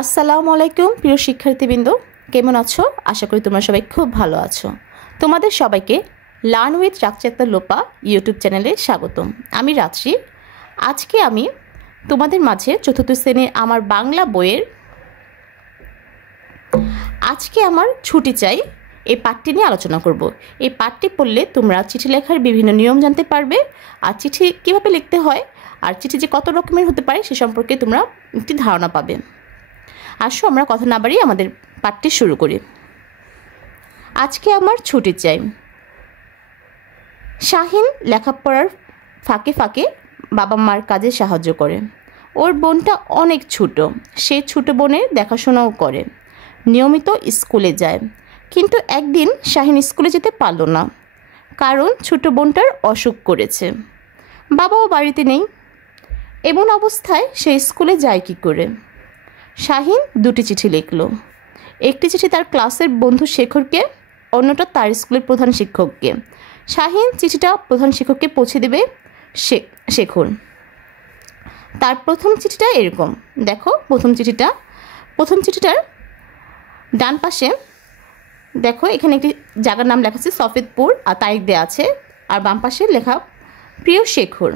আসসালামু আলাইকুম প্রিয় শিক্ষার্থীবৃন্দ, কেমন আছো? আশা করি তোমরা সবাই খুব ভালো আছো। তোমাদের সবাইকে লার্ন উইথ রাকচাত্তা লোপা ইউটিউব চ্যানেলে স্বাগতম। আমি রাত্রি। আজকে আমি তোমাদের মাঝে চতুর্থ শ্রেণীর আমার বাংলা বইয়ের আজকে আমার ছুটি চাই এই পাঠটি নিয়ে আলোচনা করব। এই পাঠটি পড়লে তোমরা চিঠি লেখার বিভিন্ন নিয়ম জানতে পারবে, আর চিঠি কীভাবে লিখতে হয় আর চিঠি যে কত রকমের হতে পারে সে সম্পর্কে তোমরা একটি ধারণা পাবে। আসো আমরা কথা না বাড়িয়ে আমাদের পাঠটি শুরু করি। আজকে আমার ছুটি চাই। শাহিন লেখাপড়ার ফাঁকে ফাঁকে বাবা মার কাজে সাহায্য করে। ওর বোনটা অনেক ছোট, সে ছোট বোনের দেখাশোনাও করে, নিয়মিত স্কুলে যায়। কিন্তু একদিন শাহিন স্কুলে যেতে পারল না, কারণ ছোট বোনটার অসুখ করেছে। বাবাও বাড়িতে নেই। এমন অবস্থায় সে স্কুলে যায় কী করে? শাহিন দুটি চিঠি লিখল। একটি চিঠি তার ক্লাসের বন্ধু শেখরকে, অন্যটা তার স্কুলের প্রধান শিক্ষককে। শাহিন চিঠিটা প্রধান শিক্ষককে পৌঁছে দেবে শেখর। তার প্রথম চিঠিটা এরকম, দেখো প্রথম চিঠিটার ডান পাশে দেখো এখানে একটি জায়গার নাম লেখা আছে সফেদপুর আর তারিখ দেওয়া আছে, আর বাম পাশে লেখা প্রিয় শেখর,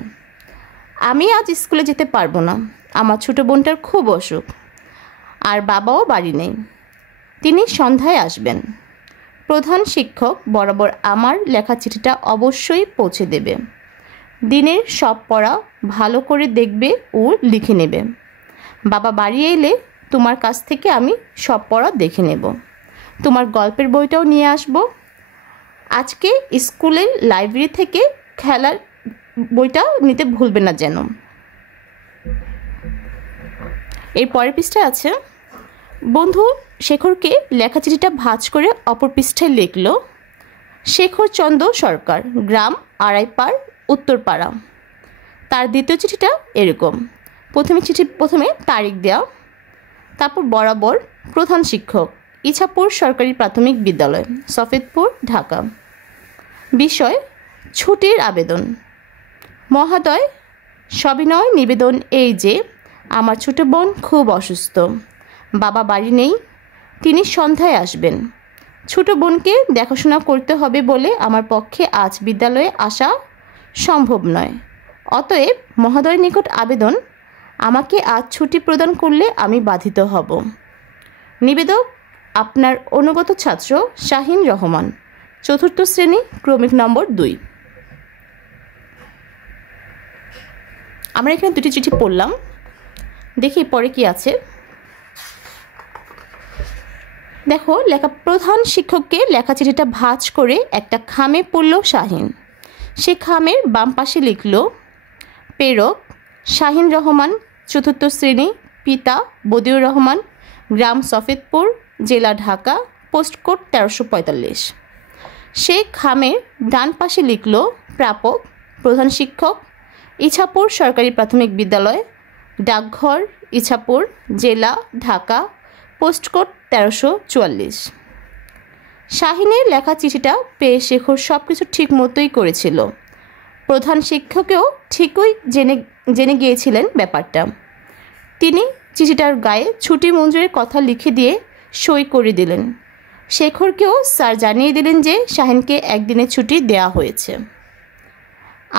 আমি আজ স্কুলে যেতে পারবো না, আমার ছোটো বোনটার খুব অসুখ আর বাবাও বাড়ি নেই, তিনি সন্ধ্যায় আসবেন। প্রধান শিক্ষক বরাবর আমার লেখা চিঠিটা অবশ্যই পৌঁছে দেবে। দিনের সব পড়া ভালো করে দেখবে ও লিখে নেবে। বাবা বাড়ি এলে তোমার কাছ থেকে আমি সব পড়া দেখে নেব। তোমার গল্পের বইটাও নিয়ে আসব। আজকে স্কুলের লাইব্রেরি থেকে খেলার বইটা নিতে ভুলবে না যেন। এর পরের পৃষ্ঠায় আছে, বন্ধু শেখরকে লেখা চিঠিটা ভাঁজ করে অপর পৃষ্ঠায় লিখল, শেখর চন্দ্র সরকার, গ্রাম আড়াইপাড়, উত্তরপাড়া। তার দ্বিতীয় চিঠিটা এরকম, প্রথমে তারিখ দেওয়া, তারপর বরাবর প্রধান শিক্ষক, ইছাপুর সরকারি প্রাথমিক বিদ্যালয়, সফেদপুর, ঢাকা। বিষয় ছুটির আবেদন। মহোদয়, সবিনয় নিবেদন এই যে আমার ছোট বোন খুব অসুস্থ, বাবা বাড়ি নেই, তিনি সন্ধ্যায় আসবেন। ছোট বোনকে দেখাশোনা করতে হবে বলে আমার পক্ষে আজ বিদ্যালয়ে আসা সম্ভব নয়। অতএব মহোদয়ের নিকট আবেদন, আমাকে আজ ছুটি প্রদান করলে আমি বাধিত হব। নিবেদক আপনার অনুগত ছাত্র শাহিন রহমান, চতুর্থ শ্রেণী, ক্রমিক নম্বর 2। আমরা এখানে দুটি চিঠি পড়লাম, দেখি পরে কি আছে। দেখো প্রধান শিক্ষককে লেখা চিঠিটা ভাঁজ করে একটা খামে পড়ল শাহিন। সে খামের বাম পাশে লিখল, প্রেরক শাহিন রহমান, চতুর্থ শ্রেণী, পিতা বদিউর রহমান, গ্রাম সফেদপুর, জেলা ঢাকা, পোস্ট কোড 1345। সে খামের ডান পাশে লিখল, প্রাপক প্রধান শিক্ষক, ইছাপুর সরকারি প্রাথমিক বিদ্যালয়, ডাকঘর ইছাপুর, জেলা ঢাকা, পোস্ট কোড 1344। শাহিনের লেখা চিঠিটা পেয়ে শেখর সব কিছু ঠিক মতোই করেছিল। প্রধান শিক্ষকেও ঠিকই জেনে গিয়েছিলেন ব্যাপারটা। তিনি চিঠিটার গায়ে ছুটি মঞ্জুরের কথা লিখে দিয়ে সই করে দিলেন। শেখরকেও স্যার জানিয়ে দিলেন যে শাহিনকে একদিনের ছুটি দেওয়া হয়েছে।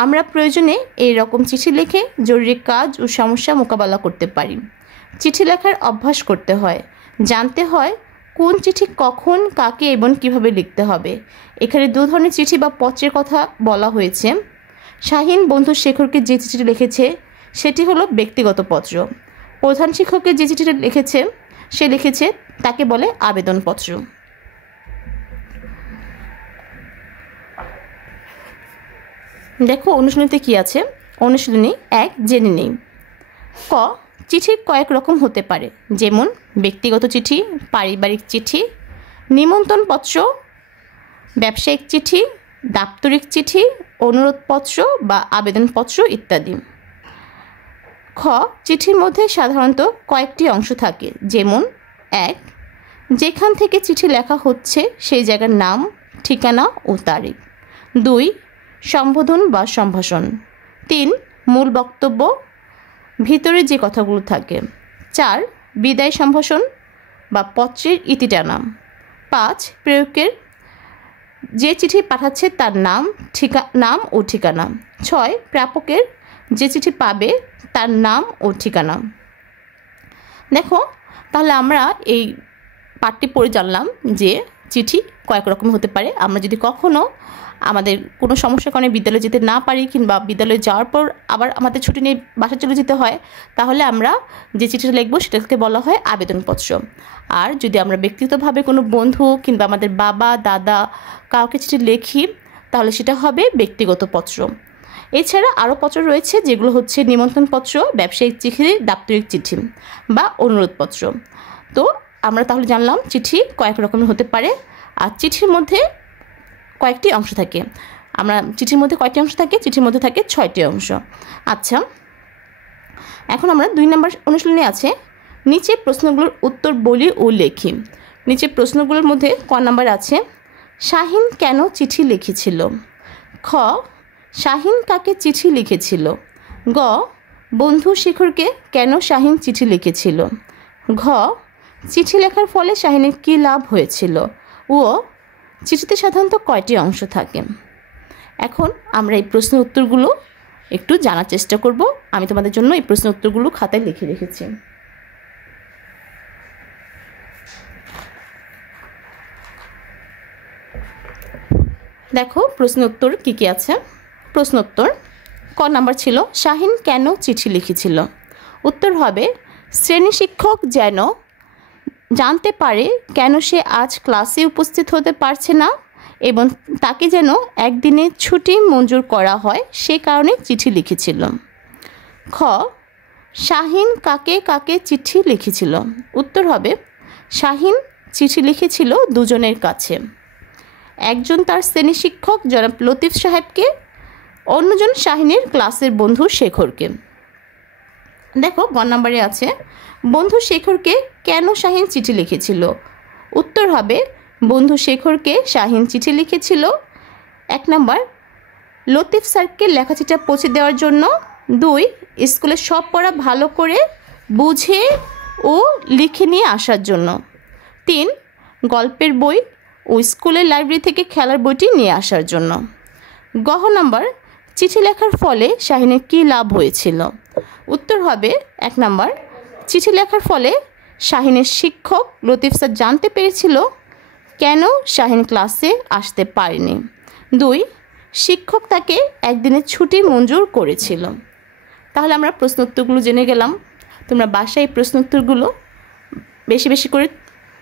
আমরা প্রয়োজনে এই রকম চিঠি লিখে জরুরি কাজ ও সমস্যা মোকাবেলা করতে পারি। চিঠি লেখার অভ্যাস করতে হয়, জানতে হয় কোন চিঠি কখন কাকে এবং কিভাবে লিখতে হবে। এখানে দু ধরনের চিঠি বা পত্রের কথা বলা হয়েছে। শাহিন বন্ধু শেখরকে যে চিঠিটি লিখেছে সেটি হলো ব্যক্তিগত পত্র। প্রধান শিক্ষককে যে চিঠিটা লিখেছে তাকে বলে আবেদনপত্র। দেখো অনুশীলনীতে কি আছে। অনুশীলনী 1 জেনে নেই। ক, চিঠি কয়েক রকম হতে পারে, যেমন ব্যক্তিগত চিঠি, পারিবারিক চিঠি, নিমন্ত্রণপত্র, ব্যবসায়িক চিঠি, দাপ্তরিক চিঠি, অনুরোধপত্র বা আবেদনপত্র ইত্যাদি। খ, চিঠির মধ্যে সাধারণত কয়েকটি অংশ থাকে, যেমন 1 যেখান থেকে চিঠি লেখা হচ্ছে সেই জায়গার নাম, ঠিকানা ও তারিখ। 2 সম্বোধন বা সম্ভাষণ। 3 মূল বক্তব্য, ভিতরে যে কথাগুলো থাকে। 4 বিদায় সম্ভাষণ বা পত্রের ইতি টানা। 5 প্রেরকের যে চিঠি পাঠাচ্ছে তার নাম ও ঠিকানা। 6 প্রাপকের যে চিঠি পাবে তার নাম ও ঠিকানা। দেখো, তাহলে আমরা এই পাঠটি পড়ে জানলাম যে চিঠি কয়েক রকম হতে পারে। আমরা যদি কখনো আমাদের কোনো সমস্যার কারণে বিদ্যালয়ে যেতে না পারি কিংবা বিদ্যালয়ে যাওয়ার পর আবার আমাদের ছুটি নিয়ে বাসায় চলে যেতে হয়, তাহলে আমরা যে চিঠিটা লিখবো সেটাকে বলা হয় আবেদনপত্র। আর যদি আমরা ব্যক্তিগতভাবে কোনো বন্ধু কিংবা আমাদের বাবা দাদা কাউকে চিঠি লিখি, তাহলে সেটা হবে ব্যক্তিগত পত্র। এছাড়া আরও পত্র রয়েছে, যেগুলো হচ্ছে নিমন্ত্রণপত্র, ব্যবসায়িক চিঠি, দাপ্তরিক চিঠি বা অনুরোধপত্র। তো আমরা তাহলে জানলাম চিঠি কয়েক রকমের হতে পারে। আর চিঠির মধ্যে কয়েকটি অংশ থাকে। চিঠির মধ্যে কয়েকটি অংশ থাকে? চিঠির মধ্যে থাকে 6টি অংশ। আচ্ছা, এখন আমরা 2 নম্বর অনুশীলনী আছে, নিচে প্রশ্নগুলোর উত্তর বলি ও লেখি। নিচে প্রশ্নগুলোর মধ্যে ক নাম্বার আছে, শাহিন কেন চিঠি লিখেছিল? খ, শাহিন কাকে চিঠি লিখেছিল? গ, বন্ধু শেখরকে কেন শাহিন চিঠি লিখেছিল? ঘ, চিঠি লেখার ফলে শাহিনের কী লাভ হয়েছিল? ও, চিঠিতে সাধারণত কয়টি অংশ থাকে? এখন আমরা এই প্রশ্নের উত্তরগুলো একটু জানার চেষ্টা করব। আমি তোমাদের জন্য এই প্রশ্নের উত্তরগুলো খাতায় লিখে রেখেছি। দেখো প্রশ্নের উত্তর কী কী আছে। প্রশ্ন উত্তর ক নাম্বার ছিল, শাহিন কেন চিঠি লিখেছিল? উত্তর হবে, শ্রেণী শিক্ষক যেন জানতে পারে কেন সে আজ ক্লাসে উপস্থিত হতে পারছে না এবং তাকে যেন একদিনের ছুটি মঞ্জুর করা হয়, সে কারণে চিঠি লিখেছিল। খ, শাহিন কাকে কাকে চিঠি লিখেছিল? উত্তর হবে, শাহিন চিঠি লিখেছিল দুজনের কাছে। একজন তার শ্রেণী শিক্ষক জনাব লতিফ সাহেবকে, অন্যজন শাহিনের ক্লাসের বন্ধু শেখরকে। দেখো গ নাম্বারে আছে, বন্ধু শেখরকে কেন শাহিন চিঠি লিখেছিল? উত্তর হবে, বন্ধু শেখরকে শাহিন চিঠি লিখেছিল 1 নাম্বার লতিফ স্যারকে লেখাচিঠা পৌঁছে দেওয়ার জন্য। 2 স্কুলের সব পড়া ভালো করে বুঝে ও লিখে নিয়ে আসার জন্য। 3 গল্পের বই ও স্কুলের লাইব্রেরি থেকে খেলার বইটি নিয়ে আসার জন্য। গ নাম্বার চিঠি লেখার ফলে শাহিনের কী লাভ হয়েছিল? উত্তর হবে 1 নাম্বার চিঠি লেখার ফলে শাহিনের শিক্ষক লতিফ স্যার জানতে পেরেছিল কেন শাহিন ক্লাসে আসতে পারেনি। 2 শিক্ষক তাকে একদিনের ছুটি মঞ্জুর করেছিল। তাহলে আমরা প্রশ্ন উত্তরগুলো জেনে গেলাম। তোমরা বাসায় এই প্রশ্ন উত্তরগুলো বেশি বেশি করে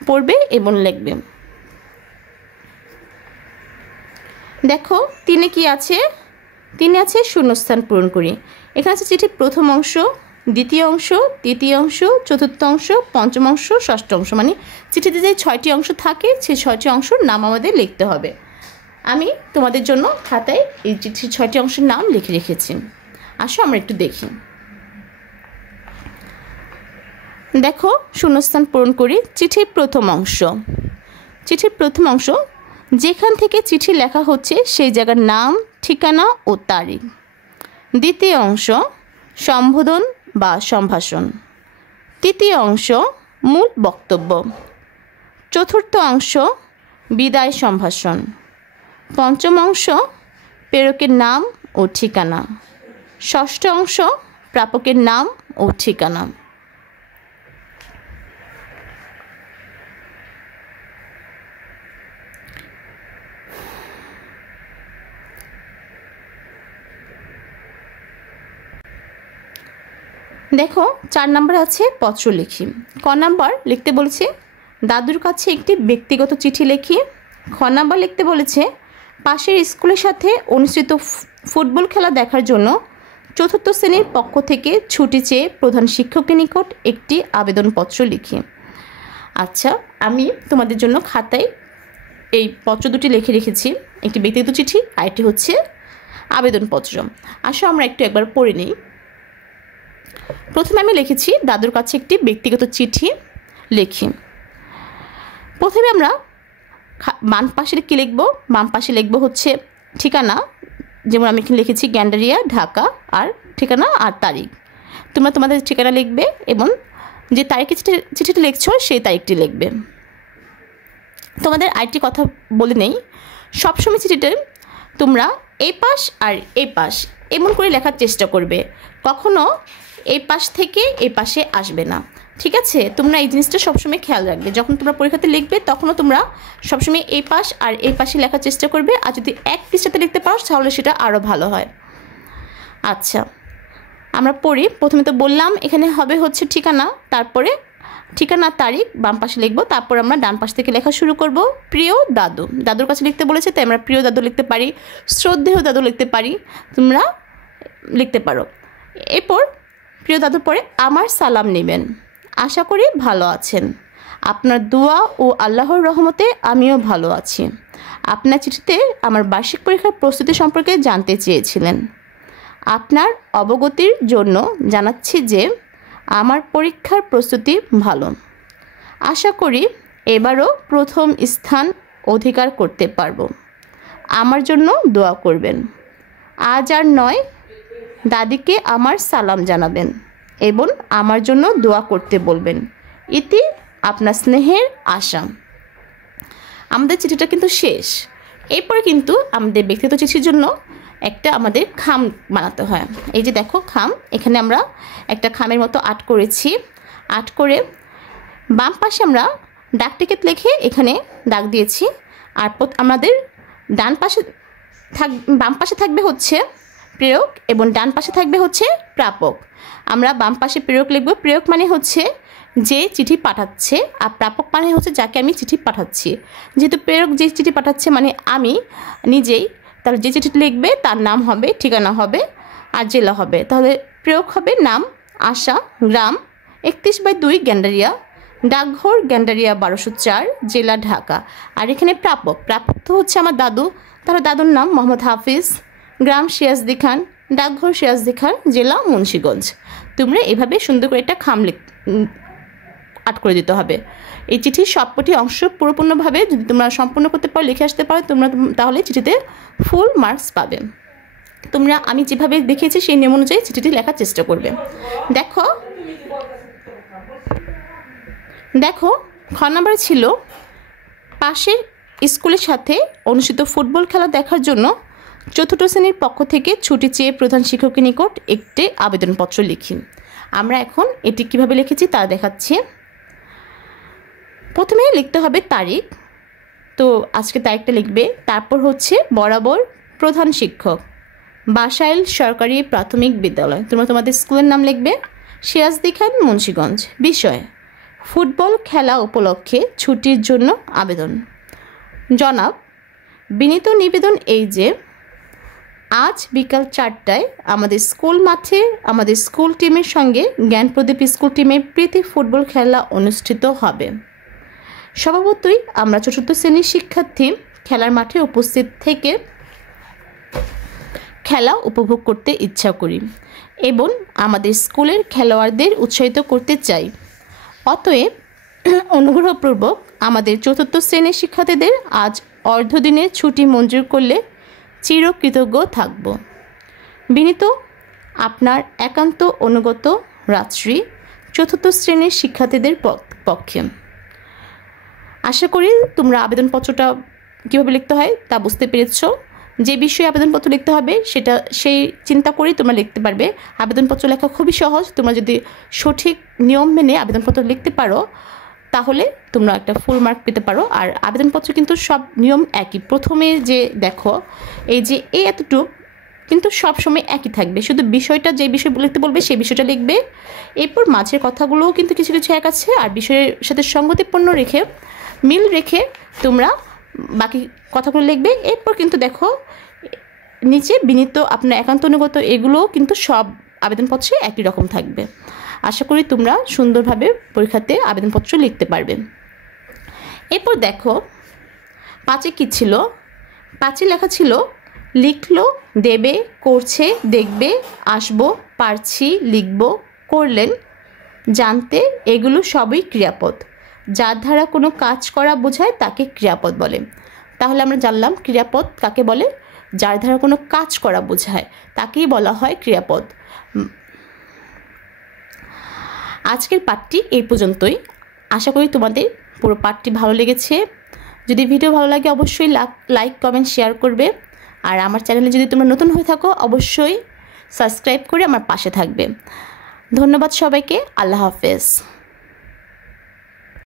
পড়বে এবং লিখবে। দেখো 3 কি আছে? 3 আছে শূন্যস্থান পূরণ করি। এখানে আছে চিঠির প্রথম অংশ, দ্বিতীয় অংশ, তৃতীয় অংশ, চতুর্থ অংশ, পঞ্চম অংশ, ষষ্ঠ অংশ। মানে চিঠিতে যে 6টি অংশ থাকে সেই 6টি অংশের নাম আমাদের লিখতে হবে। আমি তোমাদের জন্য খাতায় এই চিঠির 6টি অংশের নাম লিখে রেখেছি। আসো আমরা একটু দেখি। দেখো শূন্যস্থান পূরণ করি। চিঠির প্রথম অংশ। চিঠির প্রথম অংশ, যেখান থেকে চিঠি লেখা হচ্ছে সেই জায়গার নাম, ঠিকানা ও তারিখ। দ্বিতীয় অংশ, সম্বোধন বা সম্ভাষণ। তৃতীয় অংশ, মূল বক্তব্য। চতুর্থ অংশ, বিদায় সম্ভাষণ। পঞ্চম অংশ, প্রেরকের নাম ও ঠিকানা। ষষ্ঠ অংশ, প্রাপকের নাম ও ঠিকানা। দেখো 4 নাম্বার আছে পত্র লিখি। ক নাম্বার লিখতে বলেছে দাদুর কাছে একটি ব্যক্তিগত চিঠি লিখি। খ নাম্বার লিখতে বলেছে পাশের স্কুলের সাথে অনুষ্ঠিত ফুটবল খেলা দেখার জন্য 4th শ্রেণীর পক্ষ থেকে ছুটি চেয়ে প্রধান শিক্ষকের নিকট একটি আবেদনপত্র লিখি। আচ্ছা, আমি তোমাদের জন্য খাতায় এই পত্র দুটি লিখে রেখেছি, একটি ব্যক্তিগত চিঠি আর একটি হচ্ছে আবেদনপত্র। আসো আমরা একবার পড়ে নিই। প্রথমে আমি লিখেছি দাদুর কাছে একটি ব্যক্তিগত চিঠি লিখি। প্রথমে আমরা বাম পাশে কী লিখব? বাম পাশে লিখব হচ্ছে ঠিকানা, যেমন আমি এখানে লিখেছি গ্যান্ডারিয়া, ঢাকা, আর ঠিকানা আর তারিখ। তোমরা তোমাদের ঠিকানা লিখবে এবং যে তারিখে চিঠিটি লিখছো সেই তারিখটি লিখবে। তোমাদের আরেকটি কথা বলে নেই, সবসময় চিঠিতে তোমরা এই পাশ আর এই পাশ এমন করে লেখার চেষ্টা করবে, কখনো এই পাশ থেকে এই পাশে আসবে না, ঠিক আছে? তোমরা এই জিনিসটা সবসময় খেয়াল রাখবে। যখন তোমরা পরীক্ষাতে লিখবে তখনও তোমরা সবসময় এই পাশ আর এই পাশে লেখার চেষ্টা করবে, আর যদি এক পৃষ্ঠাতে লিখতে পারো তাহলে সেটা আরও ভালো হয়। আচ্ছা, আমরা পড়ি। প্রথমে তো বললাম এখানে হবে হচ্ছে ঠিকানা, তারপরে ঠিকানা তারিখ বাম পাশে লিখবো, তারপর আমরা ডান পাশ থেকে লেখা শুরু করব। প্রিয় দাদু, দাদুর কাছে লিখতে বলেছে তাই আমরা প্রিয় দাদু লিখতে পারি, শ্রদ্ধেয় দাদু লিখতে পারি, তোমরা লিখতে পারো। এরপর প্রিয় দাদুর পরে আমার সালাম নেবেন, আশা করি ভালো আছেন, আপনার দোয়া ও আল্লাহর রহমতে আমিও ভালো আছি। আপনার চিঠিতে আমার বার্ষিক পরীক্ষার প্রস্তুতি সম্পর্কে জানতে চেয়েছিলেন। আপনার অবগতির জন্য জানাচ্ছি যে আমার পরীক্ষার প্রস্তুতি ভালো, আশা করি এবারও প্রথম স্থান অধিকার করতে পারবো। আমার জন্য দোয়া করবেন। আজ আর নয়, দাদিকে আমার সালাম জানাবেন এবং আমার জন্য দোয়া করতে বলবেন। ইতি আপনার স্নেহের আশা। আমাদের চিঠিটা কিন্তু শেষ। এরপরে কিন্তু আমাদের ব্যক্তিগত চিঠির জন্য একটা আমাদের খাম বানাতে হয়। এই যে দেখো খাম, এখানে আমরা একটা খামের মতো আর্ট করেছি। আর্ট করে বাম পাশে আমরা ডাক টিকিট লিখে এখানে দাগ দিয়েছি। আর আমাদের ডান পাশে বাম পাশে থাকবে হচ্ছে প্রেরক এবং ডান পাশে থাকবে হচ্ছে প্রাপক। আমরা বাম পাশে প্রেরক লিখব। প্রেরক মানে হচ্ছে যে চিঠি পাঠাচ্ছে, আর প্রাপক মানে হচ্ছে যাকে আমি চিঠি পাঠাচ্ছি। যেহেতু প্রেরক যে চিঠি পাঠাচ্ছে মানে আমি নিজেই, তাহলে যে চিঠিটি লিখবে তার নাম হবে, ঠিকানা হবে আর জেলা হবে। তাহলে প্রেরক হবে নাম আশা, গ্রাম 31/2 গ্যান্ডারিয়া, ডাকঘর গ্যান্ডারিয়া 1204, জেলা ঢাকা। আর এখানে প্রাপক, প্রাপক তো হচ্ছে আমার দাদু, তাহলে দাদুর নাম মোহাম্মদ হাফিজ, গ্রাম সিরাজদি খান, ডাকঘর সিরাজদি খান, জেলা মুন্সিগঞ্জ। তোমরা এভাবে সুন্দর করে একটা খাম আর্ট করে দিতে হবে। এই চিঠির সবকটি অংশ পুরোপূর্ণভাবে যদি তোমরা সম্পূর্ণ করতে পারো, লিখে আসতে পারো, তোমরা তাহলে চিঠিতে ফুল মার্কস পাবে। তোমরা আমি যেভাবে দেখিয়েছি সেই নিয়ম অনুযায়ী চিঠিটি লেখার চেষ্টা করবে। দেখো খ নম্বরে ছিল পাশের স্কুলের সাথে অনুষ্ঠিত ফুটবল খেলা দেখার জন্য চতুর্থ শ্রেণীর পক্ষ থেকে ছুটি চেয়ে প্রধান শিক্ষকের নিকট একটি আবেদনপত্র লিখি। আমরা এখন এটি কিভাবে লিখেছি তা দেখাচ্ছি। প্রথমে লিখতে হবে তারিখ, তো আজকে তারিখটা লিখবে। তারপর হচ্ছে বরাবর প্রধান শিক্ষক, বাসাইল সরকারি প্রাথমিক বিদ্যালয়, তোমরা তোমাদের স্কুলের নাম লিখবে, সিরাজদি খান, মুন্সিগঞ্জ। বিষয় ফুটবল খেলা উপলক্ষে ছুটির জন্য আবেদন। জনাব, বিনীত নিবেদন এই যে আজ বিকাল 4টায় আমাদের স্কুল মাঠে আমাদের স্কুল টিমের সঙ্গে জ্ঞানপ্রদীপ স্কুল টিমের প্রীতি ফুটবল খেলা অনুষ্ঠিত হবে। স্বভাবতই আমরা চতুর্থ শ্রেণীর শিক্ষার্থী খেলার মাঠে উপস্থিত থেকে খেলা উপভোগ করতে ইচ্ছা করি এবং আমাদের স্কুলের খেলোয়াড়দের উৎসাহিত করতে চাই। অতএব অনুগ্রহপূর্বক আমাদের চতুর্থ শ্রেণীর শিক্ষার্থীদের আজ অর্ধদিনের ছুটি মঞ্জুর করলে চিরকৃতজ্ঞ থাকব। বিনীত আপনার একান্ত অনুগত রাজশ্রী, চতুর্থ শ্রেণীর শিক্ষার্থীদের পক্ষে। আশা করি তোমরা আবেদনপত্রটা কীভাবে লিখতে হয় তা বুঝতে পেরেছ। যে বিষয়ে আবেদনপত্র লিখতে হবে সেটা সেই চিন্তা করেই তোমরা লিখতে পারবে। আবেদনপত্র লেখা খুবই সহজ। তোমরা যদি সঠিক নিয়ম মেনে আবেদনপত্র লিখতে পারো তাহলে তোমরা একটা ফুল মার্ক পেতে পারো। আর আবেদনপত্র কিন্তু সব নিয়ম একই। প্রথমে যে দেখো এই যে এতটুকু কিন্তু সব সময় একই থাকবে, শুধু বিষয়টা যে বিষয় লিখতে বলবে সেই বিষয়টা লিখবে। এরপর মাঝের কথাগুলোও কিন্তু কিছু কিছু এক আছে, আর বিষয়ের সাথে সঙ্গতিপূর্ণ রেখে মিল রেখে তোমরা বাকি কথাগুলো লিখবে। এরপর কিন্তু দেখো নিচে বিনীত আপনার একান্ত অনুগত, এগুলোও কিন্তু সব আবেদনপত্রে একই রকম থাকবে। আশা করি তোমরা সুন্দরভাবে পরীক্ষাতে আবেদনপত্র লিখতে পারবে। এরপর দেখো 5-এ কী ছিল? 5-এ লেখা ছিল লিখলো, দেবে, করছে, দেখবে, আসবো, পারছি, লিখব, করলেন, জানতে, এগুলো সবই ক্রিয়াপদ। যার দ্বারা কোনো কাজ করা বোঝায় তাকে ক্রিয়াপদ বলে। তাহলে আমরা জানলাম ক্রিয়াপদ কাকে বলে, যার দ্বারা কোনো কাজ করা বোঝায় তাকেই বলা হয় ক্রিয়াপদ। আজকের পাঠটি এই পর্যন্তই। আশা করি তোমাদের পুরো পাঠটি ভালো লেগেছে। যদি ভিডিও ভালো লাগে অবশ্যই লাইক কমেন্ট শেয়ার করবে। আর আমার চ্যানেলে যদি তোমরা নতুন হয়ে থাকো অবশ্যই সাবস্ক্রাইব করে আমার পাশে থাকবে। ধন্যবাদ সবাইকে। আল্লাহ হাফেজ।